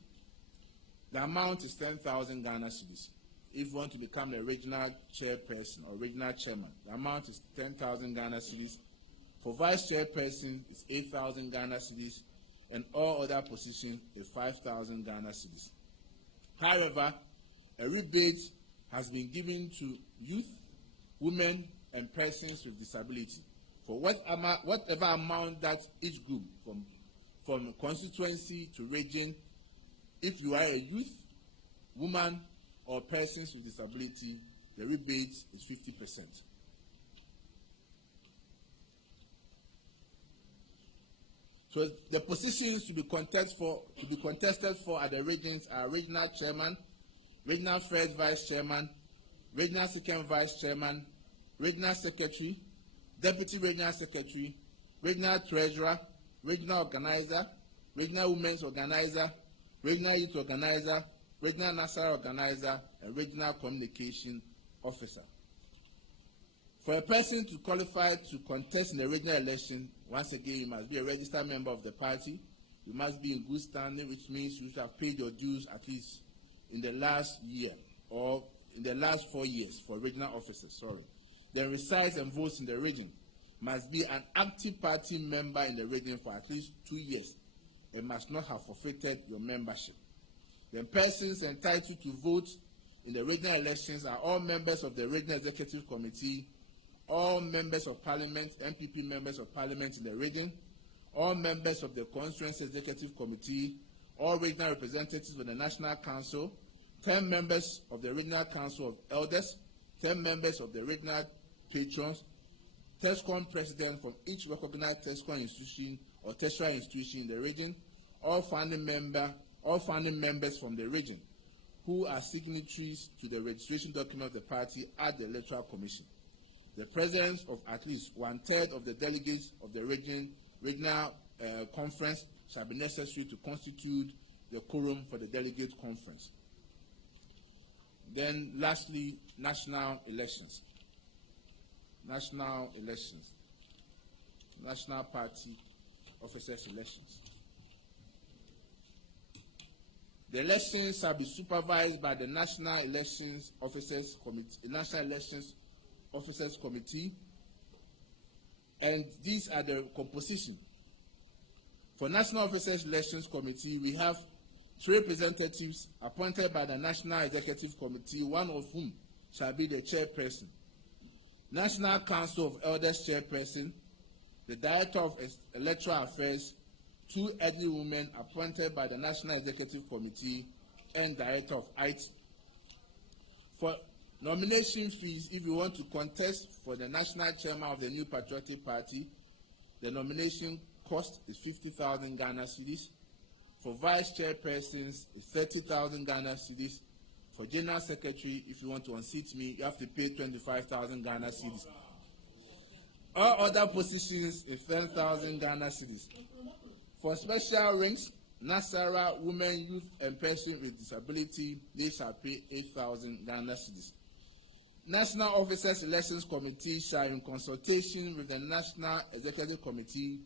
the amount is 10,000 Ghana cedis. If you want to become a regional chairperson or regional chairman, the amount is 10,000 Ghana cedis. For vice chairperson, it's 8,000 Ghana cedis, and all other positions is 5,000 Ghana cedis. However, a rebate has been given to youth, women, and persons with disability for whatever amount that each group, from constituency to region. If you are a youth, woman, or persons with disability, the rebate is 50%. So the positions to be contested for at the regions are regional chairman, regional first vice chairman, regional second vice chairman, regional secretary, deputy regional secretary, regional treasurer, regional organizer, regional women's organizer, regional youth organizer, regional Nasara organizer, and regional communication officer. For a person to qualify to contest in the regional election, once again, you must be a registered member of the party. You must be in good standing, which means you should have paid your dues at least in the last year or in the last 4 years for regional officers, Then resides and votes in the region. Must be an active party member in the region for at least 2 years and must not have forfeited your membership. Then persons entitled to vote in the regional elections are all members of the Regional Executive Committee, all members of Parliament, NPP members of Parliament in the region, all members of the Constituency Executive Committee, all regional representatives of the National Council, 10 members of the Regional Council of Elders, 10 members of the Regional Patrons, TESCOM president from each recognized TESCOM institution or tertiary institution in the region, all founding members from the region who are signatories to the registration document of the party at the Electoral Commission. The presence of at least 1/3 of the delegates of the regional conference shall be necessary to constitute the quorum for the delegate conference. Then lastly, national elections. National elections. National party officers elections. The elections shall be supervised by the National Elections Officers Committee, And these are the composition. For National Officers Elections Committee, we have 3 representatives appointed by the National Executive Committee, one of whom shall be the chairperson. National Council of Elders chairperson, the Director of Electoral Affairs, 2 elderly women appointed by the National Executive Committee, and Director of IT. For nomination fees, if you want to contest for the national chairman of the New Patriotic Party, the nomination cost is 50,000 Ghana cedis. For vice chairpersons, it's 30,000 Ghana cedis. For general secretary, if you want to unseat me, you have to pay 25,000 Ghana cedis. All other positions is 10,000 Ghana cedis. For special ranks, Nasara, women, youth, and persons with disability, they shall pay 8,000 Ghana cedis. National Officers Elections Committee shall, in consultation with the National Executive Committee,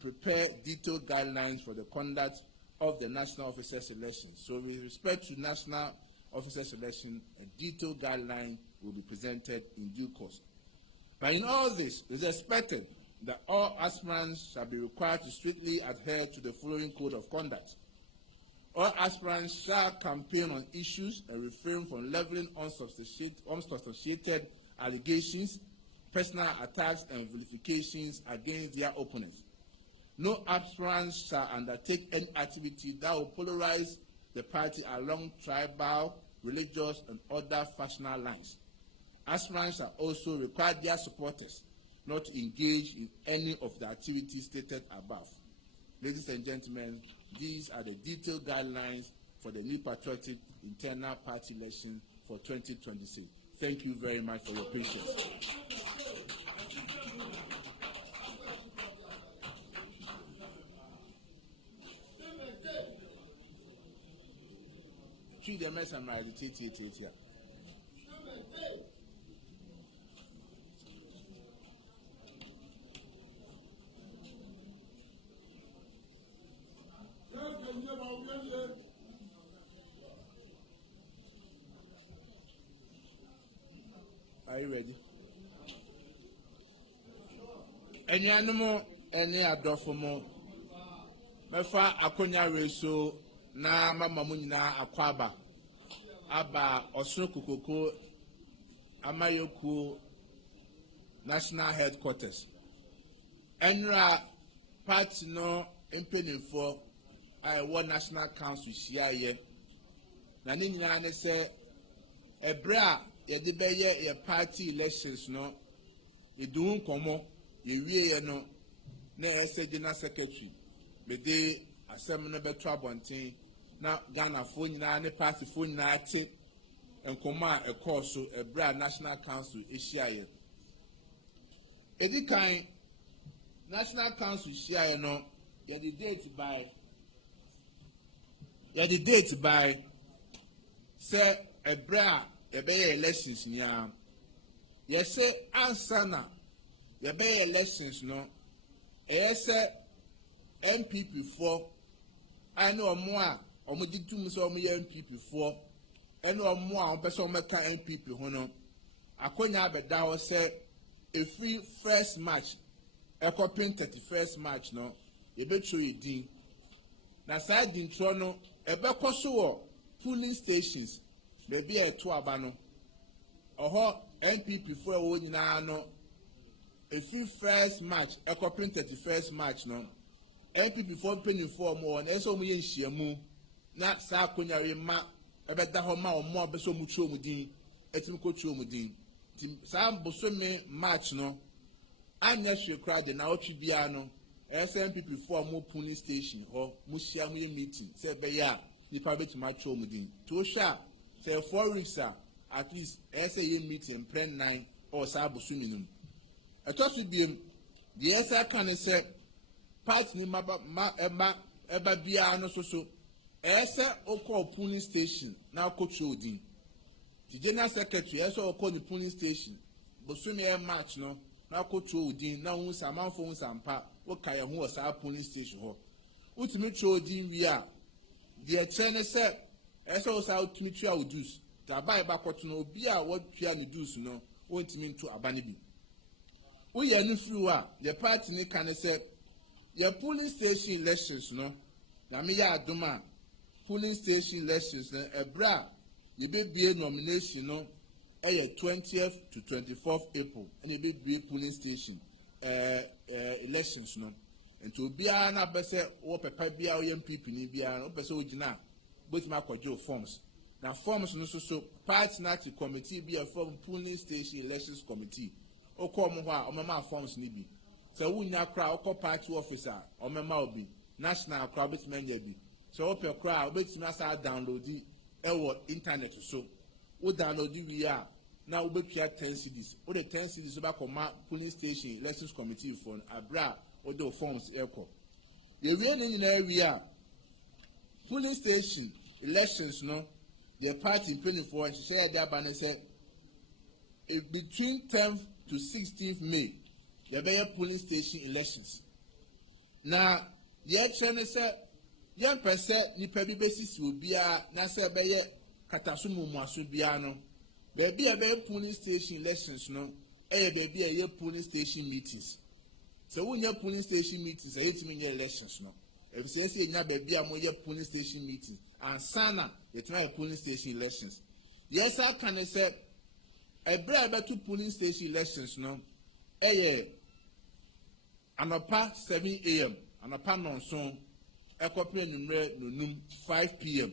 prepare detailed guidelines for the conduct of the National Officers Elections. So with respect to National Officers Election, a detailed guideline will be presented in due course. But in all this, it is expected that all aspirants shall be required to strictly adhere to the following code of conduct. All aspirants shall campaign on issues and refrain from leveling unsubstantiated allegations, personal attacks, and vilifications against their opponents. No aspirants shall undertake any activity that will polarize the party along tribal, religious, and other factional lines. Aspirants are also required their supporters not to engage in any of the activities stated above. Ladies and gentlemen, these are the detailed guidelines for the New Patriotic internal party election for 2026. Thank you very much for your patience. The mess I'm right, here. Are you ready? Any animal, any adorfamo, Mefa Akonya Reso, na mama munina akwaba aba Osoro Kokoko Amayoku National Headquarters. Enra party no mpenimfo I want National Council here. Na ni nyina ne se ebra ye de beye ye party elections no edu nkomo ye wie ye no na ese general secretary be de asem no beto abonten na Ghana fo nyina ne party fo nyina ate enkomo a ekọ so ebra National Council ehia ye edikan National Council ehia ye no ye the date by say ebra ebeye elections nia ye say ansana ye be elections no say NPP 4 I know more omo ditum so omo ye NPP 4 eno omo a omo pese omo ka NPP ho no akonya abeda ho say a free first match ekopin 31st match no ye betro yedin na side intro no ebekoso wo polling stations be be eto aba no oho NPP 4 wo nyina no a free first match ekopin 31st match no NPP 4 penny 4 more na eso mu ye nhyiamu na sa akonyare ma ebeda ho ma omo abeso mu tro mu din etim ko tro mu din tim sa bosome match no anya hwekra de na otwi bia no NPP 4 mo polling station ho mu hia mu ye meeting say be ya nipa betima tro mu din to hwa say 4 weeks at least say ye meeting plan 9 or sa bosome num etosu biem the SA can say party ni eba bia no so ese okọ polling station na okotro odin the general secretary ese okọ the polling station bosumi e match no na okotro odin na hu samanfo hu sampa wo kaya hu osa polling station ho utimi tro odin wi a the chene se ese osa utimi twa odus ta bai ba kwoto no obi a wo twa no dus no wontimi nto abane bi We are new the party ni can say your polling station elections no. Na me ya adoma polling station elections na ebra you be nomination no 20th to 24th April and you be polling station elections no. And to be na bese wo pepa bia o NPP ni bia no bese ogina both ma kwajo forms. Na forms no so party national committee be a form polling station elections committee. Oko mo ho a o mema forms ni bi. So wunya kra oko party officer o mema obi national kra bit menya bi. So ope kra bit ma sa download di e internet so. Wo download di wi a na wo betua 10 cedis. Wo the 10 cedis ba koma polling station elections committee for abra o the forms eko. The real ni na wi a polling station elections no the party in 24 she said that ban say between 10th to 16th May there be polling station elections. Now the channel say young person nipa bi basis will be a na say be katasumu muaso bia no be polling station elections no be a polling station meetings. So when you polling station meetings e yetimi elections no if say nya be a mo polling station meetings and sana it my polling station elections. Yes, I can say a brave to polling station elections no anapa 7 a.m. anapa nonson a copy no 5 p.m.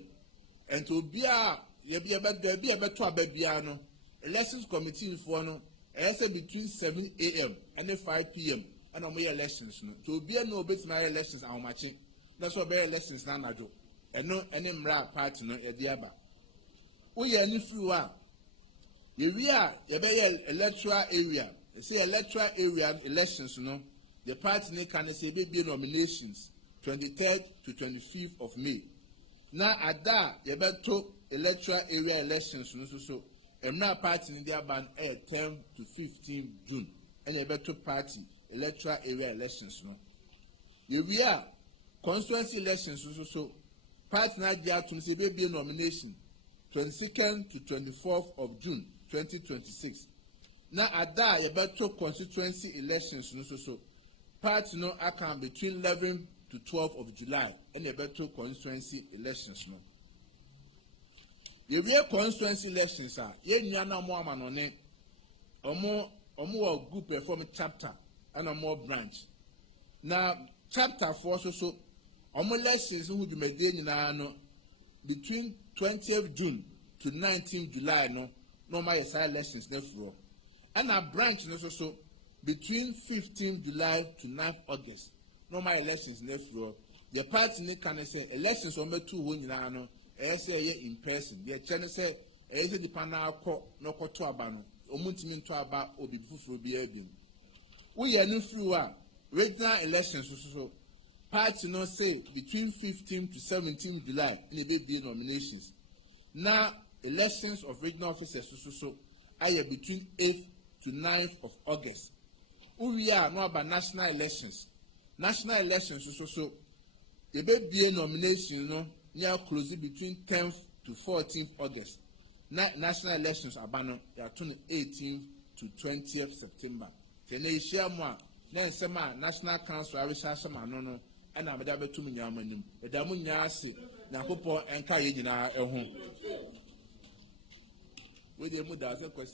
and to be a better babiano elections committee for no between 7 a.m. and 5 p.m. and no more elections no to be no bit my elections are matching. That's what better elections now do. And no any mra party no e diaba we are ni free we are electoral area say electoral area elections no the party ni can say be nominations 23rd to 25th of May now at that you beto electoral area elections no so mra party ni dia ban 10 to 15 June and you beto party electoral area elections no we are constituency elections so party na dia to say be nomination 22nd to 24th of June 2026. Now at that you better constituency elections so party no account between 11 to 12 of July and you better constituency elections no. You real constituency elections are ye nua na mo amanone omo group perform chapter and omo branch. Now chapter 4 so elections who be made no between 20th June to 19th July no my elections therefore and a branch so between 15th July to 9th August no my elections therefore the party can say elections on 2 no in person the channel say the panel no to abano omuntimi to aba obi fufuro bi abim we are no through regional elections so party no say between 15 to 17 July in the nominations. Now elections of regional officers so are between 8th to 9th of August. We are no about national elections. National elections so the be nomination no near closing between 10th to 14th August. National elections are banner they are 18th to 20th September. Tene share more na sema National Council arisha sama no and I'm able to Yamanum, the Damunyasi, Nakopo, and Kayina. With the Muda question.